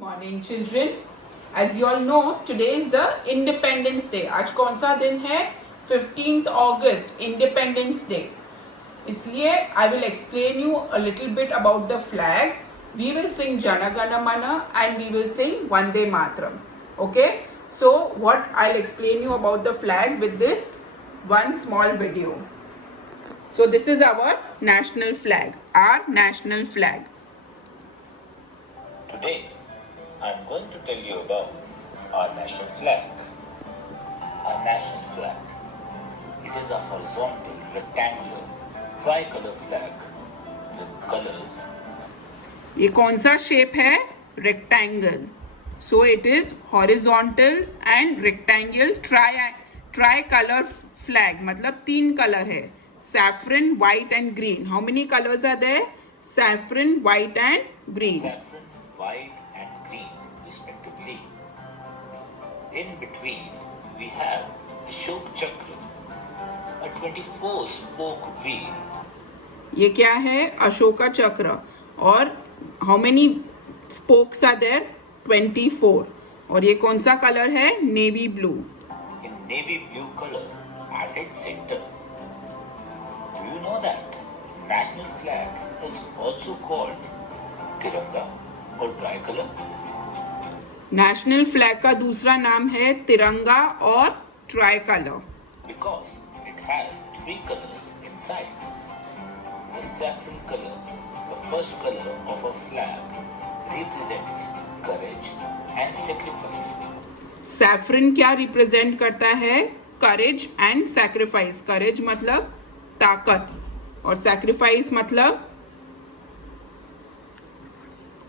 Morning children. As you all know today is the Independence Day. आज कौन सा दिन है? 15th अगस्त, इंडिपेंडेंस डे. इसलिए I will explain you a little bit about the flag. We will sing Jana Gana Mana and we will sing Vande Mataram. Okay, so what I'll explain you about the flag with this one small video. So this is our national flag, our national flag. Today, I'm going to tell you about our national flag. Our national flag. It is a horizontal, rectangular, tricolor flag with colors. ये कौन सा shape है? Rectangle. So it is horizontal and rectangular tricolor flag. मतलब तीन colour है. Saffron, white and green. How many colors are there? Saffron, white and green. Saffron, white and green respectively. In between, we have Ashok Chakra, a 24-spoke wheel. ये क्या है? अशोका चक्र. और how many spokes are there? 24. और ये कौन सा colour है? Navy blue. In navy blue color at its center. Do you know that national flag is also called Tiranga or tricolor? National flag का दूसरा नाम है तिरंगा और tricolour. Because it has three colors inside. The saffron color, the first color of a flag, represents courage and sacrifice. Saffron क्या represent करता है? करेज and sacrifice. करेज मतलब ताकत और सैक्रिफाइस मतलब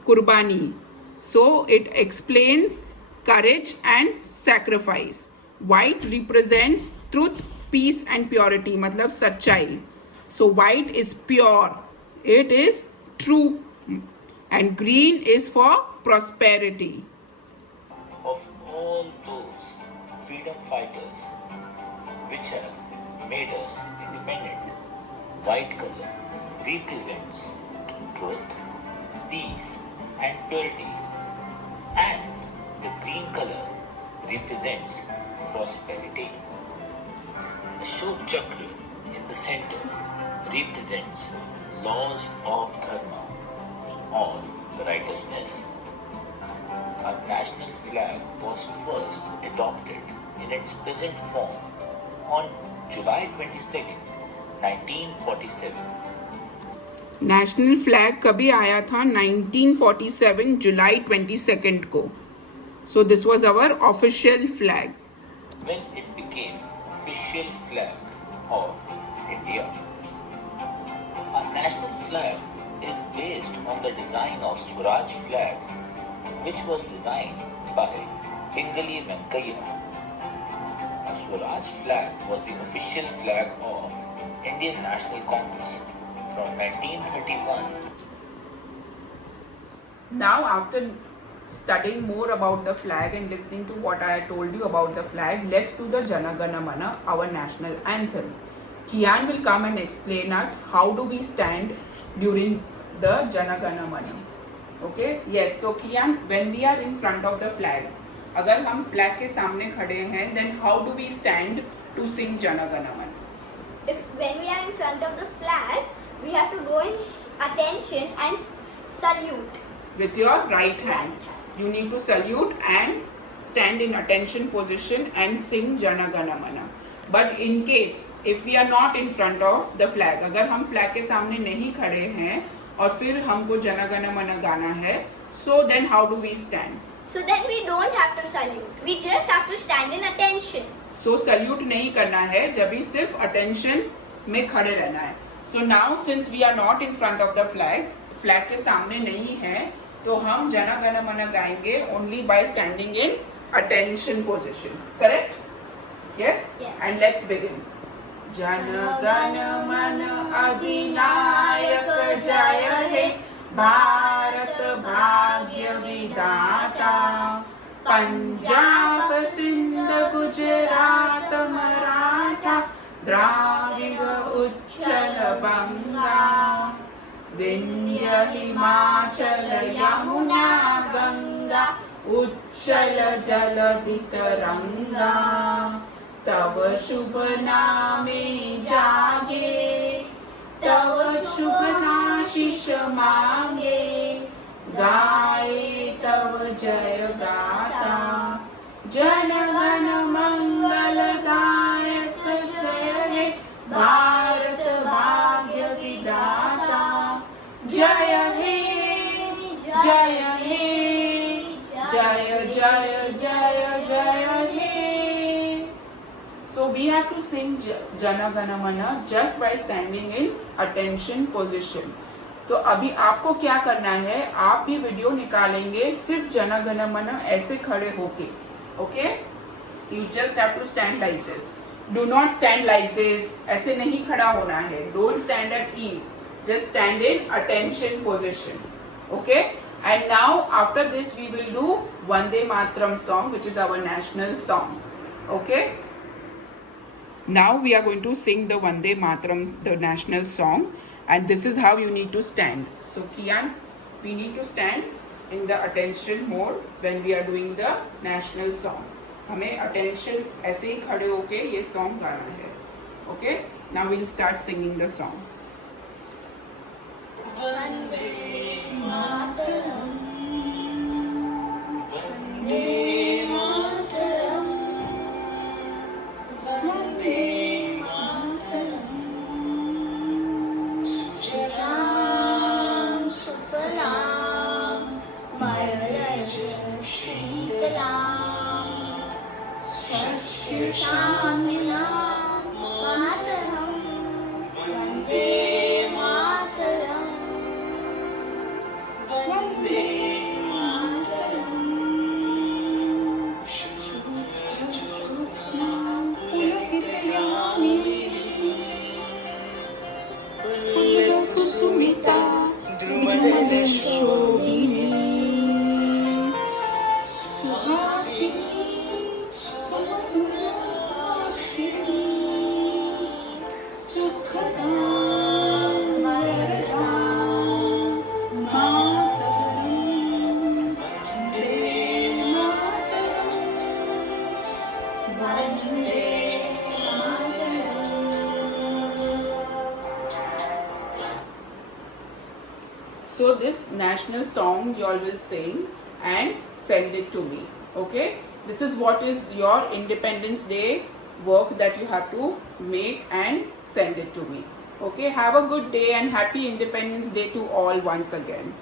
कुर्बानी. So it explains courage and sacrifice. White represents truth, peace and purity मतलब सच्चाई. So white is pure, it is true. And green is for prosperity. Of all those freedom fighters which have made us independent, white color represents truth, peace and purity, and the green color represents prosperity. Ashok Chakra in the center represents laws of dharma or righteousness. Our national flag was first adopted in its present form on July 22nd, 1947. National flag कभी आया था? 1947 जुलाई 22 को. So this was our official flag. When it became official flag of India. Our national flag is based on the design of Swaraj flag, which was designed by Pingali Venkaiah. A Swaraj flag was the official flag of Indian National Congress from 1931. Now after studying more about the flag and listening to what I told you about the flag, let's do the Jana Gana Mana, our national anthem. Kian will come and explain us how do we stand during the Jana Gana Mana. Okay? Yes. So Kian, when we are in front of the flag, अगर हम flag के सामने खड़े हैं, then how do we stand to sing Jana Gana Mana? When we are in front of the flag, we have to go in attention and salute. With your right hand. You need to salute and stand in attention position and sing Jana Gana Mana. But in case if we are not in front of the flag, अगर हम flag के सामने नहीं खड़े हैं और फिर हमको जन गण मन गाना है, so then how do we stand? So then we don't have to salute. We just have to stand in attention. So salute नहीं करना है, जब भी सिर्फ attention में खड़े रहना है. So now since we are not in front of the flag, flag के सामने नहीं है, तो हम जन गण मन गाएंगे only by standing in attention position. Correct? Yes? Yes. And let's begin. जन गण मन अधिनायक जय हे भारत भाग्य विधाता. पंजाब सिंध गुजरात मराठा द्राविड उच्चल बंगा विंध्य हिमाचल यमुना गंगा गंगा उच्चल जलधि तरंगा तव शुभ नामे जागे तव शुभ नाशिष मांगे गाए तव जय गाता जन गण मंगलदायक जय हे भारत भाग्य विधाता जय हे जय हे जय जय जय जय हे. So we have to sing Jana Gana Mana just by standing in attention position. तो अभी आपको क्या करना है, आप भी वीडियो निकालेंगे सिर्फ जन गण मन ऐसे खड़े होके. Okay, you just have to stand like this. Do not stand like this. ऐसे नहीं खड़ा होना है. Don't stand at ease. Just stand in attention position. Okay, and now after this we will do Vande Mataram song, which is our national song. Okay, now we are going to sing the Vande Mataram, the national song, and this is how you need to stand. So Kian, we need to stand in the attention mode when we are doing the national song. हमें attention ऐसे ही खड़े होके ये song गाना है. Okay, now we'll start singing the song. Vande Mataram Vande Mataram Vande Mataram Sujalam सुफलाम मलयज शीतलाम शस्य श्यामलाम मातरम वंदे मातरम वंदे मातरम शुभ्रज्योत्स्नां पुलकितयामिनीं फुल्लकुसुमिता द्रुमदलशोभिनी सुहासिनी सुमधुरभाषिणी सुखदां वरदां मातरं वन्दे मातरं वन्दे मातरं. So this national song you all will sing and send it to me. Okay, this is what is your Independence Day work that you have to make and send it to me. Okay, have a good day and happy Independence Day to all once again.